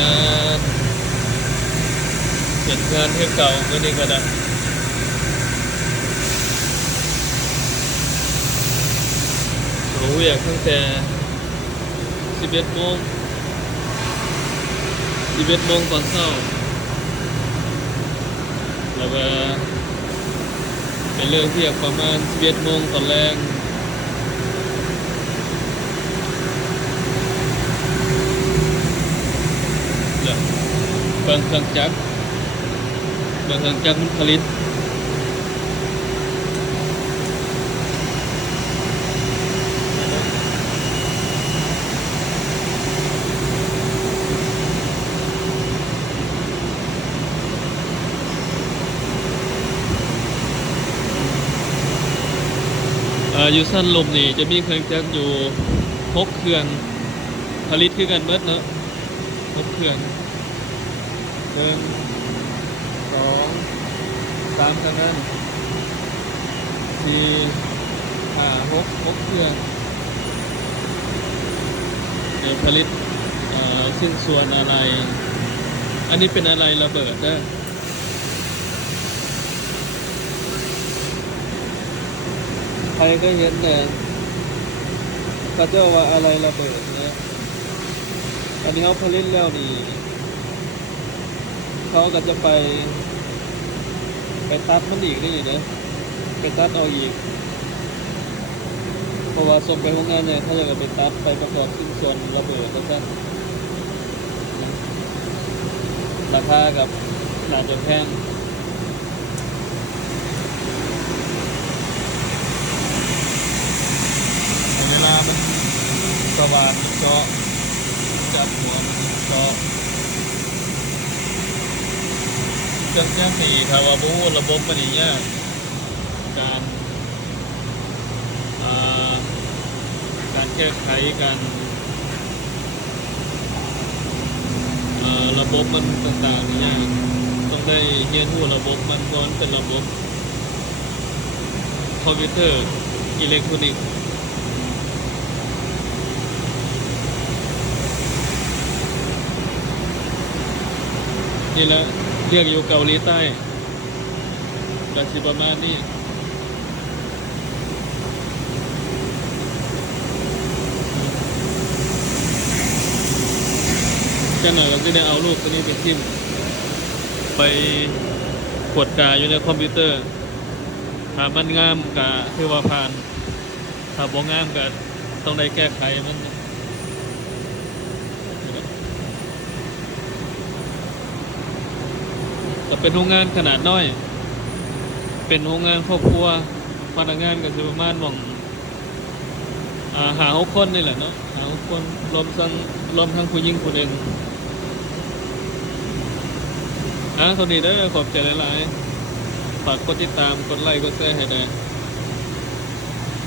งานเห็นงานที่เก่าก็นี่ก็ได้รู้อยากตั้งแต่11 โมงตอนเช้าแล้วก็เป็นเรื่องที่ประมาณ11 โมงตอนแรงแล้วเบิ่งเครื่องจักรมันผลิตอยู่สั้นลมนี่จะมีเครื่องจักรอยู่6 เครื่องผลิตคือกันเบิดเนาะ6 เครื่อง1 2 3เท่านั้น4 5 6 เครื่องเดี๋ยวผลิตชิ้นส่วนอะไรอันนี้เป็นอะไรระเบิดนะใครก็เห็นเนี่ยเขาเจ้าว่าอะไรระเบิดเนี่ยอันนี้เขาผลิตแล้วนี่เขาก็จะไปตัดมันอีกนี่นะไปตัดเอาอีกเพราะว่าส่งไปโรงงานเนี่ยเขาจะไปตัดไปประกอบชิ้นส่วนระเบิดแล้วกันราคากับหนาจนแพงเวลามันสว่านเจาะจับหัวมันเจาะจังนี่ครับว่าบูระบบมันนี่ยากการแก้ไขการระบบมันต่างๆเนี่ยต้องได้เรียนรู้ระบบมันเพราะมันเป็นระบบคอมพิวเตอร์อิเล็กทรอนิกส์นี่แหละเรียกอยู่เกาหลีใต้แต่สิประมาณนี้กันหน่อยเราจะได้เอารูปตัวนี้ไปทิมไปกดกาอยู่ในคอมพิวเตอร์ถ้ามันงามกะคือว่าผ่านถ้าบ่งามกะต้องได้แก้ไขมันจะเป็นโรงงานขนาดน้อยเป็นโรงงานครอบครัวพนักงานก็คือประมาณหม่อง5-6 คนนี่แหละเนาะ5-6 คนรวมทั้งผู้หญิงผู้หนึ่งสวัสดีเด้อขอบใจหลายๆฝากกดติดตามกดไลค์กดแชร์ให้ด้วย